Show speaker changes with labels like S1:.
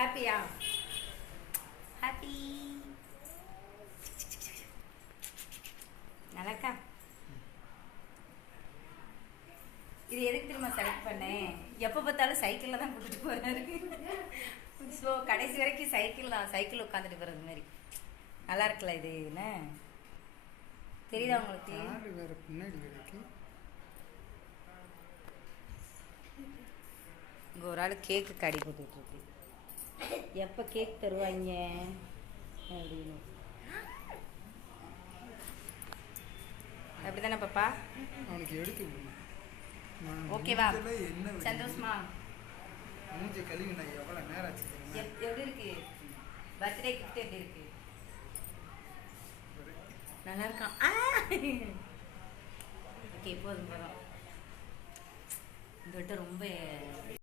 S1: ஹாப்பியா ஹாப்பி நல்லா இருக்கா இது எதுக்கு திரும்ப செலக்ட் பண்ணேன் எப்போ பார்த்தாலும் சைக்கிளில் தான் கூட்டிட்டு போறாரு. ஸோ கடைசி வரைக்கும் சைக்கிள் தான். சைக்கிள் உட்காந்துட்டு போகிறது மாதிரி. நல்லா இருக்குல்ல இது என்ன? தெரியுதா உங்களுக்கு? இங்கே ஒரு ஆள் கேக்கு கடி போட்டுட்ருக்கு எப்போ கேக் தருவாங்க? அப்படின்னு. அப்படிதானே பாப்பா?
S2: அவனுக்கு எடுத்து
S1: ஓகேவா? சந்தோஷமா.
S2: மூஞ்சி கழுவி நான் எவ்வளோ நேரம் ஆச்சு
S1: எப்படி இருக்கு? பர்த்டே கிஃப்ட் எப்படி இருக்கு? நல்லா இருக்கான். ஓகே போதும் போதும். இந்த ரொம்ப